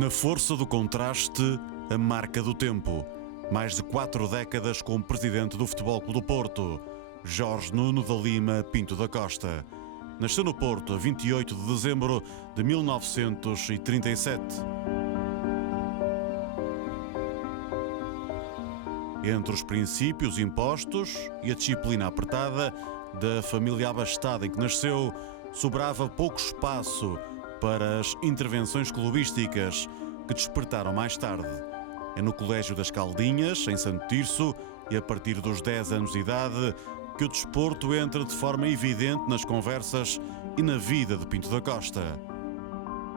Na força do contraste, a marca do tempo. Mais de 4 décadas como presidente do Futebol Clube do Porto, Jorge Nuno da Lima Pinto da Costa. Nasceu no Porto a 28 de dezembro de 1937. Entre os princípios impostos e a disciplina apertada da família abastada em que nasceu, sobrava pouco espaço para as intervenções clubísticas que despertaram mais tarde. É no Colégio das Caldinhas, em Santo Tirso, e a partir dos 10 anos de idade, que o desporto entra de forma evidente nas conversas e na vida de Pinto da Costa.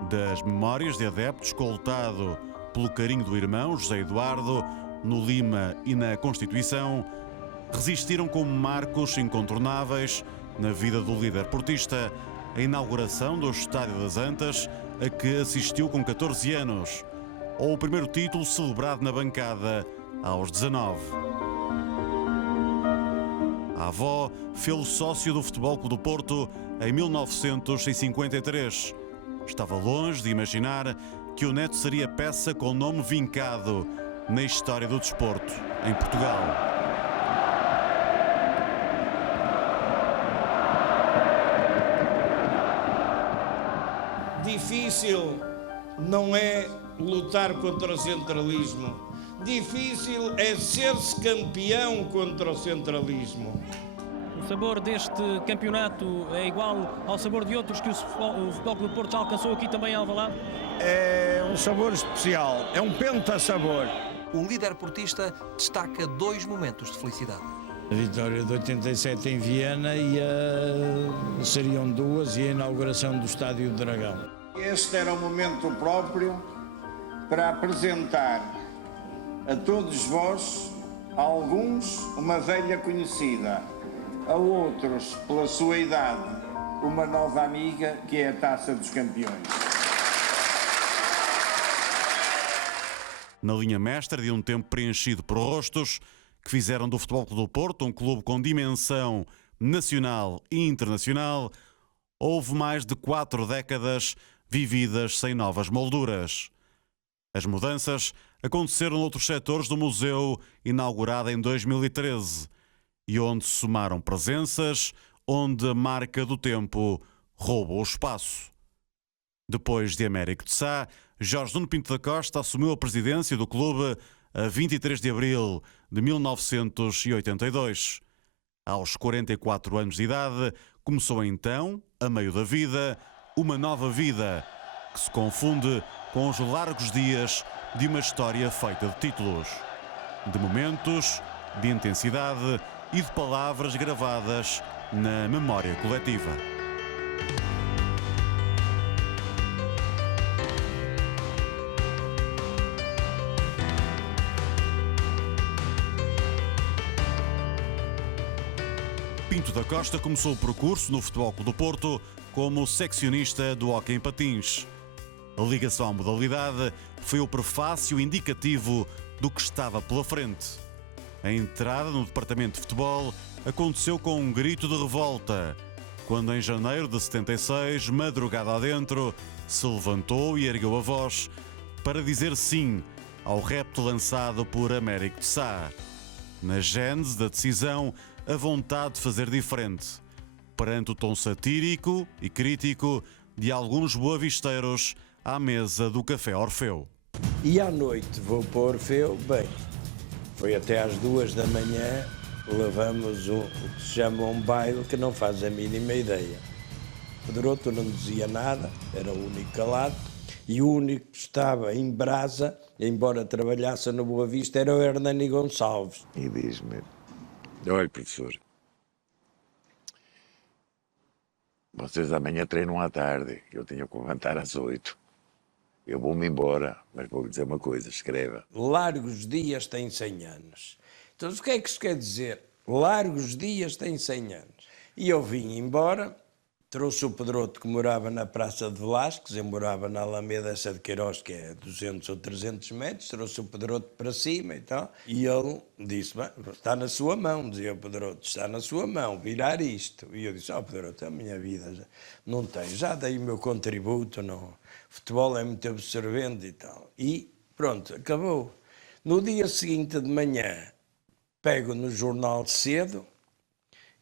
Das memórias de adepto escoltado pelo carinho do irmão, José Eduardo, no Lima e na Constituição, resistiram como marcos incontornáveis na vida do líder portista a inauguração do Estádio das Antas, a que assistiu com 14 anos, ou o primeiro título celebrado na bancada aos 19. A avó fê-lo sócio do Futebol Clube do Porto em 1953. Estava longe de imaginar que o neto seria peça com nome vincado na história do desporto em Portugal. Difícil não é lutar contra o centralismo. Difícil é ser-se campeão contra o centralismo. O sabor deste campeonato é igual ao sabor de outros que o Futebol Clube do Porto já alcançou aqui também em Alvalade? É um sabor especial, é um pentasabor. O líder portista destaca 2 momentos de felicidade. A vitória de 87 em Viena seriam 2 e a inauguração do Estádio do Dragão. Este era o momento próprio para apresentar a todos vós, a alguns uma velha conhecida, a outros, pela sua idade, uma nova amiga, que é a Taça dos Campeões. Na linha mestra de um tempo preenchido por rostos que fizeram do Futebol Clube do Porto um clube com dimensão nacional e internacional, houve mais de 4 décadas vividas sem novas molduras. As mudanças aconteceram noutros setores do museu, inaugurado em 2013, e onde se somaram presenças, onde a marca do tempo rouba o espaço. Depois de Américo de Sá, Jorge Nuno Pinto da Costa assumiu a presidência do clube a 23 de abril de 1982. Aos 44 anos de idade, começou então, a meio da vida, uma nova vida, que se confunde com os largos dias de uma história feita de títulos, de momentos, de intensidade e de palavras gravadas na memória coletiva. Pinto da Costa começou o percurso no Futebol Clube do Porto como seccionista do hóquei em patins. A ligação à modalidade foi o prefácio indicativo do que estava pela frente. A entrada no departamento de futebol aconteceu com um grito de revolta, quando em janeiro de 76, madrugada adentro, se levantou e ergueu a voz para dizer sim ao repto lançado por Américo de Sá. Na gênese da decisão, a vontade de fazer diferente, perante o tom satírico e crítico de alguns boavisteiros à mesa do Café Orfeu. E à noite vou para o Orfeu, bem, foi até às 2 da manhã, levamos o que se chama um baile que não faz a mínima ideia. Pedroto não dizia nada, era o único calado, e o único que estava em brasa, embora trabalhasse no Boa Vista, era o Hernani Gonçalves. E diz-me: olha, professor, vocês amanhã treinam à tarde, eu tinha que levantar às 8. Eu vou-me embora, mas vou-lhe dizer uma coisa, escreva. Largos dias tem 100 anos. Então, o que é que isso quer dizer? Largos dias tem 100 anos. E eu vim embora, Trouxe o Pedroto, que morava na Praça de Velásquez, eu morava na Alameda essa de Queiroz, que é 200 ou 300 metros, trouxe o Pedroto para cima e tal, e ele disse, está na sua mão, dizia o Pedroto, está na sua mão, virar isto. E eu disse, Pedroto, a minha vida não tem, já dei o meu contributo, não. Futebol é muito absorvente e tal. E pronto, acabou. No dia seguinte de manhã, pego no jornal cedo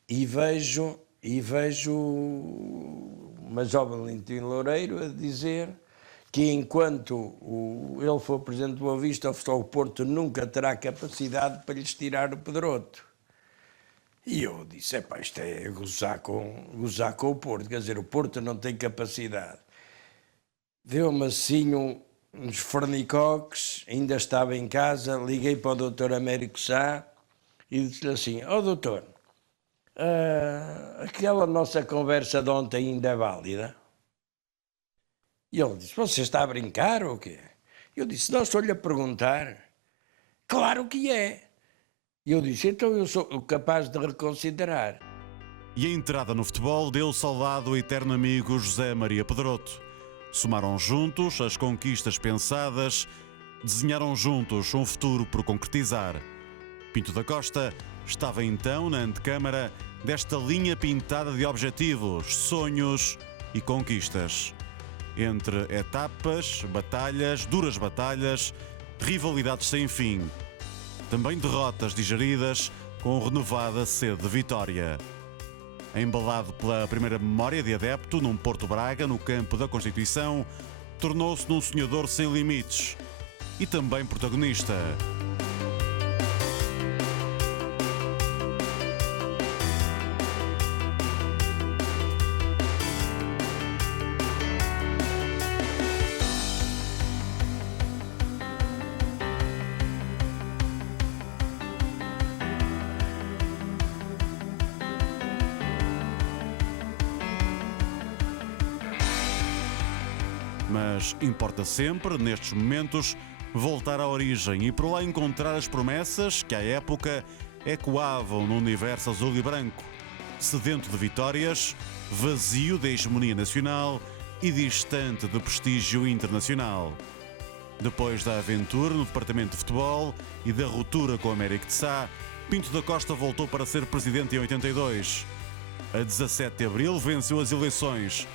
e vejo uma jovem Valentim Loureiro a dizer que enquanto ele for presidente do Boa Vista, o Futebol do Porto nunca terá capacidade para lhes tirar o Pedroto. E eu disse, isto é gozar com o Porto, quer dizer, o Porto não tem capacidade. Deu-me assim uns fornicoques, ainda estava em casa, liguei para o Dr. Américo Sá e disse-lhe assim, doutor, aquela nossa conversa de ontem ainda é válida? E ele disse, você está a brincar ou quê? Eu disse, não, estou-lhe a perguntar. Claro que é. E eu disse, então eu sou capaz de reconsiderar. E a entrada no futebol deu-se ao lado do eterno amigo José Maria Pedroto. Somaram juntos as conquistas pensadas, desenharam juntos um futuro por concretizar. Pinto da Costa estava então na antecâmara desta linha pintada de objetivos, sonhos e conquistas. Entre etapas, batalhas, duras batalhas, rivalidades sem fim. Também derrotas digeridas com renovada sede de vitória. Embalado pela primeira memória de adepto num Porto Braga, no campo da Constituição, tornou-se num sonhador sem limites e também protagonista. Mas importa sempre, nestes momentos, voltar à origem e por lá encontrar as promessas que, à época, ecoavam no universo azul e branco, sedento de vitórias, vazio da hegemonia nacional e distante de prestígio internacional. Depois da aventura no departamento de futebol e da ruptura com o Américo de Sá, Pinto da Costa voltou para ser presidente em 82. A 17 de abril venceu as eleições.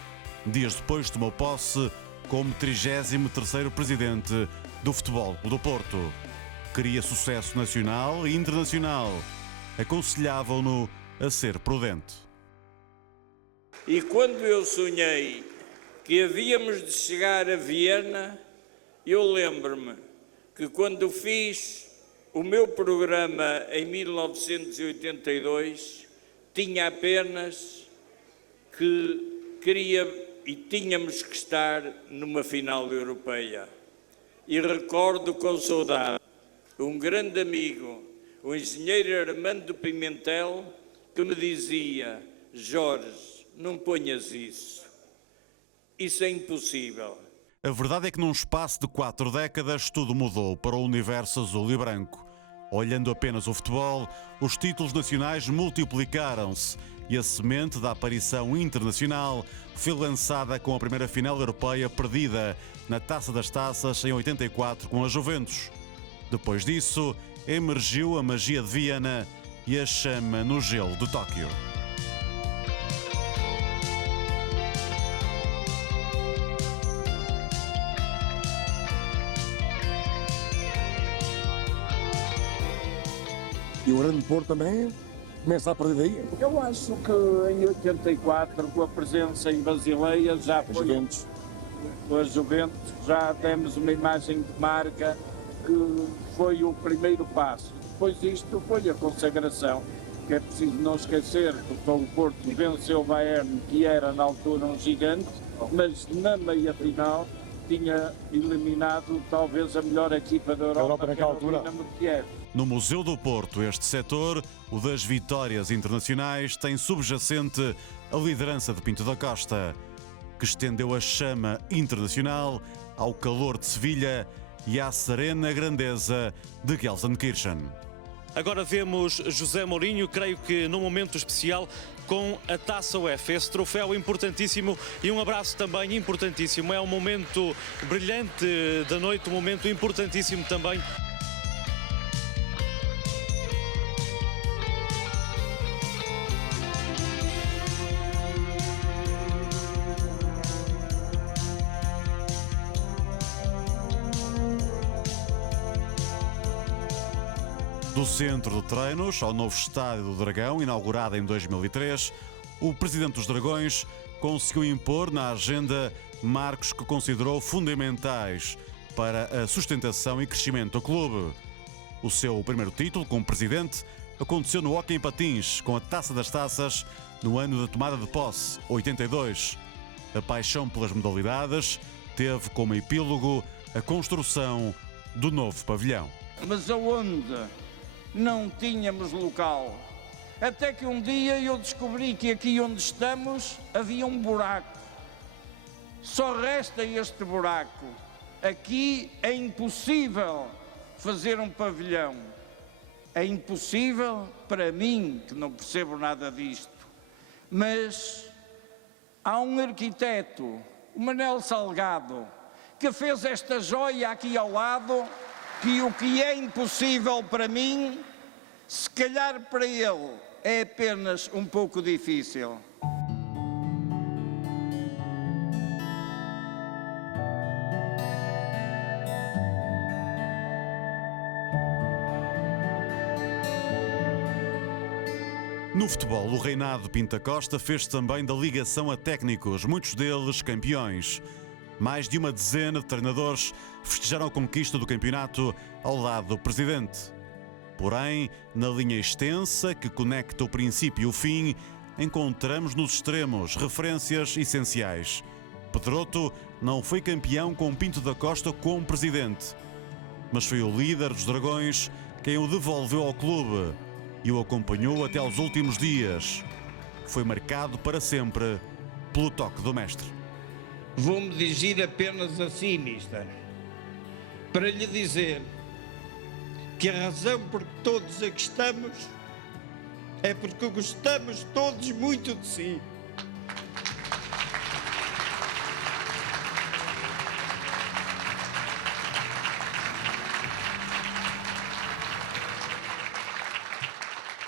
Dias depois tomou posse como 33º presidente do Futebol Clube do Porto. Queria sucesso nacional e internacional. Aconselhavam-no a ser prudente. E quando eu sonhei que havíamos de chegar a Viena, eu lembro-me que quando fiz o meu programa em 1982, tinha apenas que queria e tínhamos que estar numa final europeia. E recordo com saudade um grande amigo, o engenheiro Armando Pimentel, que me dizia: Jorge, não ponhas isso é impossível. A verdade é que num espaço de 4 décadas tudo mudou para o universo azul e branco. Olhando apenas o futebol, os títulos nacionais multiplicaram-se e a semente da aparição internacional foi lançada com a primeira final europeia perdida na Taça das Taças em 84 com a Juventus. Depois disso, emergiu a magia de Viena e a chama no gelo de Tóquio. E o Grande Porto também começa a partir daí. Eu acho que em 84, com a presença em Basileia, já foi a Juventus, já temos uma imagem de marca que foi o primeiro passo. Depois disto foi a consagração, que é preciso não esquecer que o Porto venceu o Bayern, que era na altura um gigante, mas na meia-final tinha eliminado talvez a melhor equipa da Europa naquela altura. No Museu do Porto, este setor, o das vitórias internacionais, tem subjacente a liderança de Pinto da Costa, que estendeu a chama internacional ao calor de Sevilha e à serena grandeza de Gelsenkirchen. Agora vemos José Mourinho, creio que num momento especial, com a Taça UEFA, esse troféu importantíssimo e um abraço também importantíssimo. É um momento brilhante da noite, um momento importantíssimo também. Do centro de treinos ao novo estádio do Dragão, inaugurado em 2003, o presidente dos Dragões conseguiu impor na agenda marcos que considerou fundamentais para a sustentação e crescimento do clube. O seu primeiro título como presidente aconteceu no hóquei em patins, com a Taça das Taças, no ano da tomada de posse, 82. A paixão pelas modalidades teve como epílogo a construção do novo pavilhão. Mas aonde não tínhamos local? Até que um dia eu descobri que aqui onde estamos havia um buraco. Só resta este buraco. Aqui é impossível fazer um pavilhão. É impossível para mim, que não percebo nada disto. Mas há um arquiteto, o Manel Salgado, que fez esta joia aqui ao lado, que o que é impossível para mim, se calhar para ele é apenas um pouco difícil. No futebol, o reinado de Pinto da Costa fez também da ligação a técnicos, muitos deles campeões. Mais de uma dezena de treinadores festejaram a conquista do campeonato ao lado do presidente. Porém, na linha extensa que conecta o princípio e o fim, encontramos nos extremos referências essenciais. Pedroto não foi campeão com Pinto da Costa como presidente, mas foi o líder dos Dragões quem o devolveu ao clube e o acompanhou até aos últimos dias. Foi marcado para sempre pelo toque do mestre. Vou-me dirigir apenas assim, mister, para lhe dizer que a razão por que todos aqui estamos é porque gostamos todos muito de si.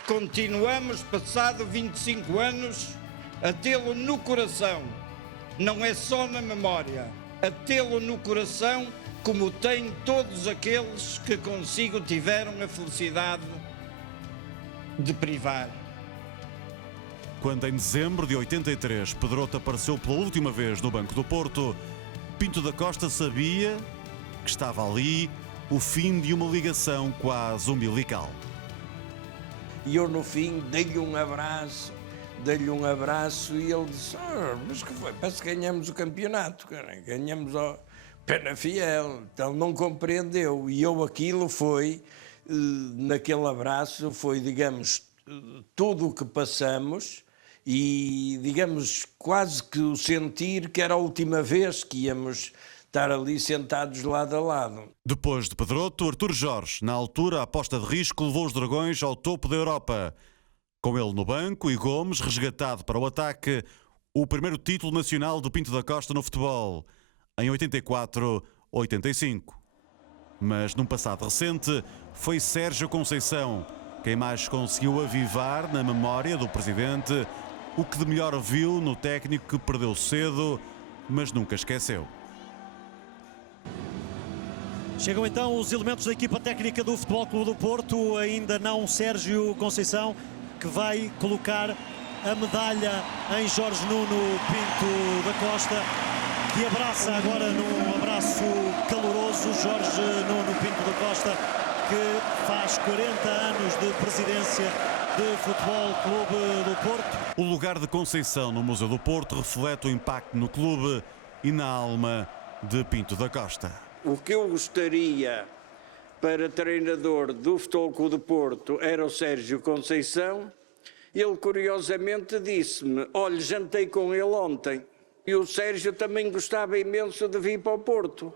Continuamos, passado 25 anos, a tê-lo no coração. Não é só na memória, a tê-lo no coração, como tem todos aqueles que consigo tiveram a felicidade de privar. Quando em dezembro de 83 Pedroto apareceu pela última vez no Banco do Porto, Pinto da Costa sabia que estava ali o fim de uma ligação quase umbilical. E eu no fim dei-lhe um abraço e ele disse, mas que foi? Parece que ganhamos o campeonato, cara. Ganhamos ao Penafiel. Então não compreendeu. E eu aquilo foi, naquele abraço, foi, digamos, tudo o que passamos e, digamos, quase que o sentir que era a última vez que íamos estar ali sentados lado a lado. Depois de Pedroto, Artur Jorge, na altura a aposta de risco, levou os Dragões ao topo da Europa. Com ele no banco e Gomes resgatado para o ataque, o primeiro título nacional do Pinto da Costa no futebol, em 84-85. Mas num passado recente, foi Sérgio Conceição quem mais conseguiu avivar na memória do presidente o que de melhor viu no técnico que perdeu cedo, mas nunca esqueceu. Chegam então os elementos da equipa técnica do Futebol Clube do Porto, ainda não Sérgio Conceição, que vai colocar a medalha em Jorge Nuno Pinto da Costa, que abraça agora num abraço caloroso Jorge Nuno Pinto da Costa, que faz 40 anos de presidência de Futebol Clube do Porto. O lugar de Conceição no Museu do Porto reflete o impacto no clube e na alma de Pinto da Costa. O que eu gostaria para treinador do Futebol Clube do Porto era o Sérgio Conceição. Ele curiosamente disse-me, olha, jantei com ele ontem. E o Sérgio também gostava imenso de vir para o Porto.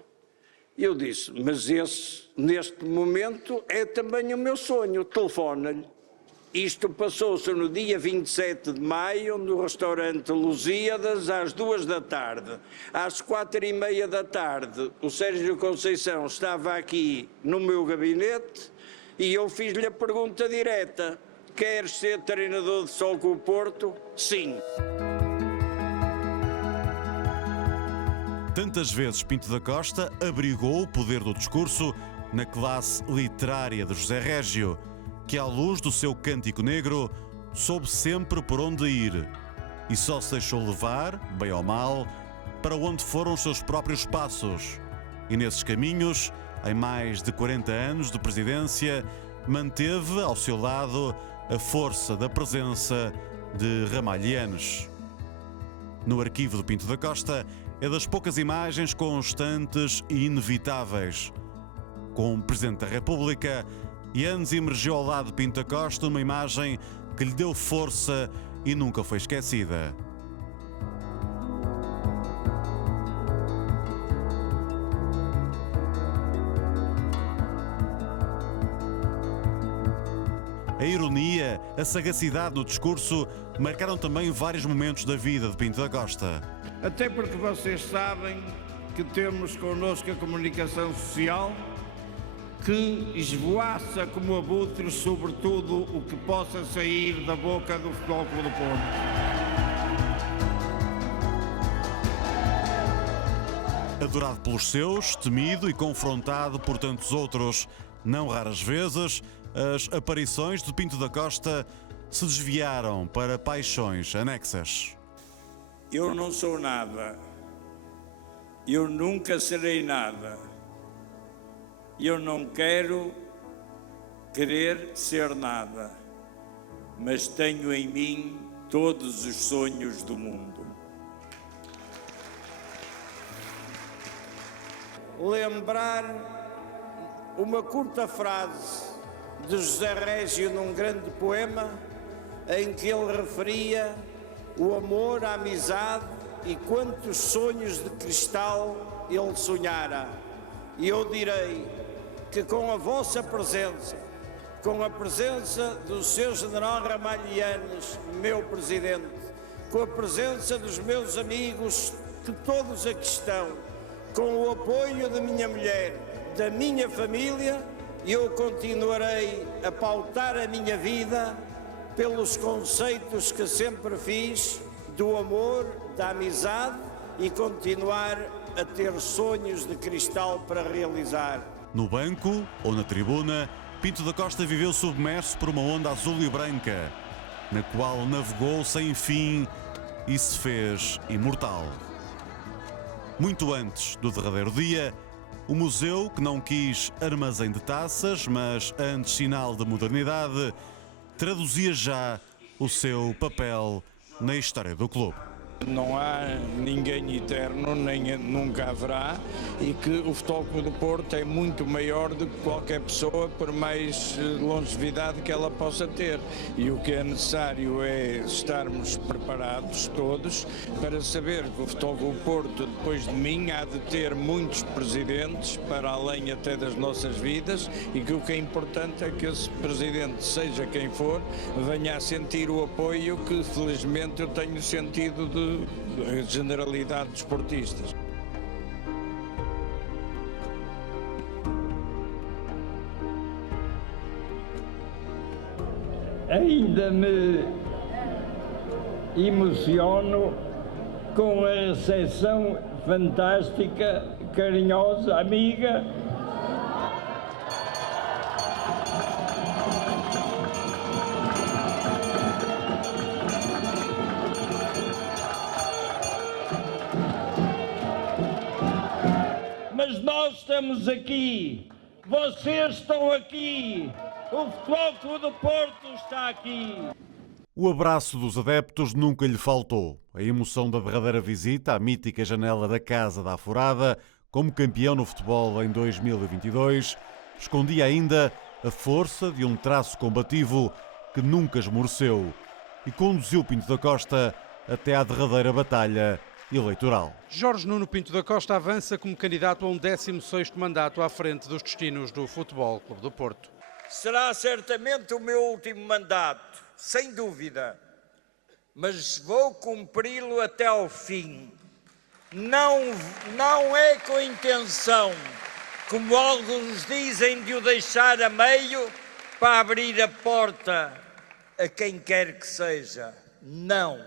Eu disse, mas esse, neste momento, é também o meu sonho, telefona-lhe. Isto passou-se no dia 27 de maio, no restaurante Lusíadas, às 2 da tarde. Às 4h30 da tarde, o Sérgio Conceição estava aqui no meu gabinete e eu fiz-lhe a pergunta direta: queres ser treinador de Futebol Clube do Porto? Sim. Tantas vezes Pinto da Costa abrigou o poder do discurso na classe literária de José Régio, que, à luz do seu cântico negro, soube sempre por onde ir e só se deixou levar, bem ou mal, para onde foram os seus próprios passos. E nesses caminhos, em mais de 40 anos de presidência, manteve ao seu lado a força da presença de ramalhianos. No arquivo do Pinto da Costa é das poucas imagens constantes e inevitáveis. Como Presidente da República, Yanes emergiu ao lado de Pinto da Costa uma imagem que lhe deu força e nunca foi esquecida. A ironia, a sagacidade no discurso marcaram também vários momentos da vida de Pinto da Costa. Até porque vocês sabem que temos connosco a comunicação social, que esvoaça como abutres sobre tudo o que possa sair da boca do Futebol Clube do Porto. Adorado pelos seus, temido e confrontado por tantos outros, não raras vezes, as aparições de Pinto da Costa se desviaram para paixões anexas. Eu não sou nada. Eu nunca serei nada. Eu não quero querer ser nada, mas tenho em mim todos os sonhos do mundo. Lembrar uma curta frase de José Régio num grande poema em que ele referia o amor, a amizade e quantos sonhos de cristal ele sonhara. E eu direi que com a vossa presença, com a presença do Sr. General Ramalhianes, meu Presidente, com a presença dos meus amigos, que todos aqui estão, com o apoio da minha mulher, da minha família, eu continuarei a pautar a minha vida pelos conceitos que sempre fiz do amor, da amizade e continuar a ter sonhos de cristal para realizar. No banco ou na tribuna, Pinto da Costa viveu submerso por uma onda azul e branca, na qual navegou sem fim e se fez imortal. Muito antes do derradeiro dia, o museu, que não quis armazém de taças, mas antes sinal de modernidade, traduzia já o seu papel na história do clube. Não há ninguém eterno, nem nunca haverá, e que o Futebol Clube do Porto é muito maior do que qualquer pessoa, por mais longevidade que ela possa ter. E o que é necessário é estarmos preparados todos para saber que o Futebol Clube do Porto, depois de mim, há de ter muitos presidentes, para além até das nossas vidas, e que o que é importante é que esse presidente, seja quem for, venha a sentir o apoio que felizmente eu tenho sentido de generalidade dos esportistas. Ainda me emociono com a recepção fantástica, carinhosa, amiga. Mas nós estamos aqui, vocês estão aqui, o Futebol Clube do Porto está aqui. O abraço dos adeptos nunca lhe faltou. A emoção da derradeira visita à mítica janela da Casa da Aforada, como campeão no futebol em 2022, escondia ainda a força de um traço combativo que nunca esmoreceu e conduziu Pinto da Costa até à derradeira batalha eleitoral. Jorge Nuno Pinto da Costa avança como candidato a um 16º mandato à frente dos destinos do Futebol Clube do Porto. Será certamente o meu último mandato, sem dúvida, mas vou cumpri-lo até ao fim. Não é com a intenção, como alguns dizem, de o deixar a meio para abrir a porta a quem quer que seja. Não.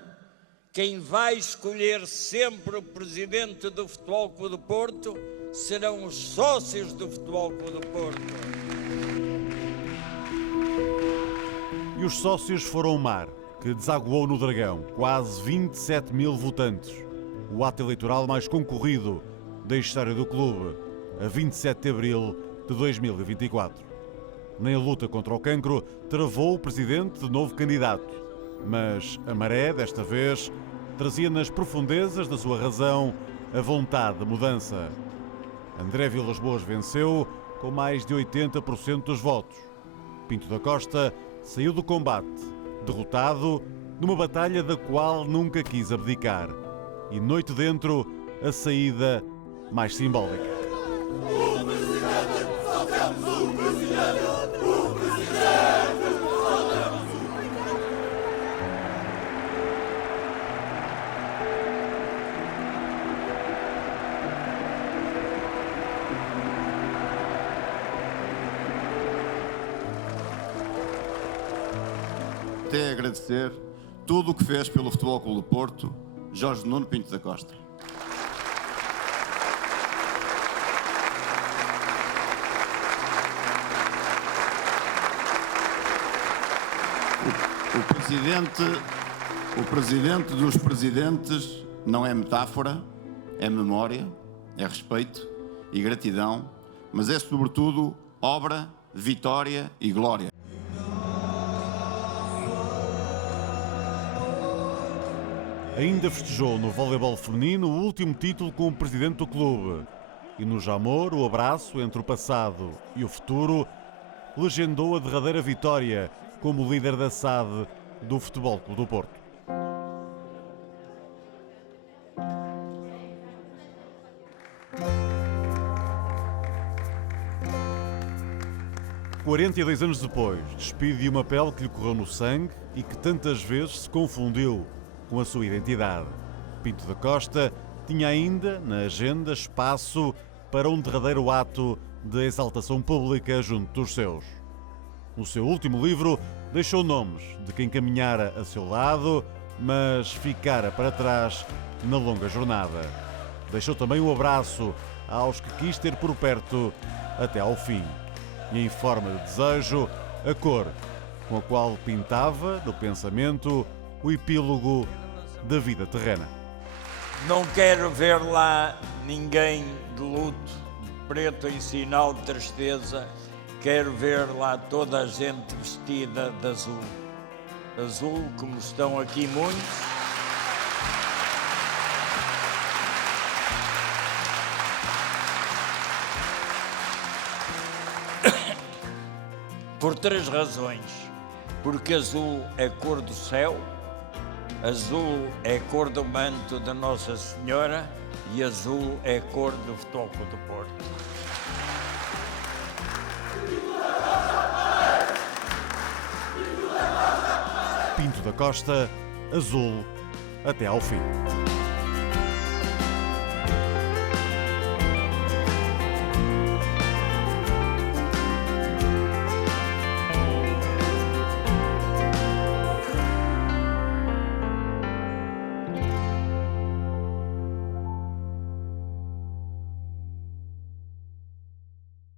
Quem vai escolher sempre o presidente do Futebol Clube do Porto serão os sócios do Futebol Clube do Porto. E os sócios foram o mar, que desaguou no Dragão quase 27 mil votantes. O ato eleitoral mais concorrido da história do clube, a 27 de abril de 2024. Nem a luta contra o cancro travou o presidente de novo candidato, mas a maré, desta vez, trazia nas profundezas da sua razão a vontade de mudança. André Vilas-Boas venceu com mais de 80% dos votos. Pinto da Costa saiu do combate, derrotado numa batalha da qual nunca quis abdicar. E noite dentro, a saída mais simbólica. Até agradecer tudo o que fez pelo Futebol Clube do Porto, Jorge Nuno Pinto da Costa. O presidente dos presidentes não é metáfora, é memória, é respeito e gratidão, mas é sobretudo obra, vitória e glória. Ainda festejou no voleibol feminino o último título como presidente do clube. E no Jamor, o abraço entre o passado e o futuro legendou a derradeira vitória como líder da SAD do Futebol Clube do Porto. "42 anos depois, despide de uma pele que lhe correu no sangue e que tantas vezes se confundiu com a sua identidade. Pinto da Costa tinha ainda na agenda espaço para um derradeiro ato de exaltação pública junto dos seus. No seu último livro deixou nomes de quem caminhara a seu lado, mas ficara para trás na longa jornada. Deixou também um abraço aos que quis ter por perto até ao fim. E em forma de desejo, a cor com a qual pintava no pensamento o epílogo da vida terrena. Não quero ver lá ninguém de luto, de preto em sinal de tristeza. Quero ver lá toda a gente vestida de azul. Azul, como estão aqui muitos. Por 3 razões. Porque azul é cor do céu, azul é cor do manto da Nossa Senhora e azul é cor do Futebol Clube do Porto. Pinto da Costa, azul até ao fim.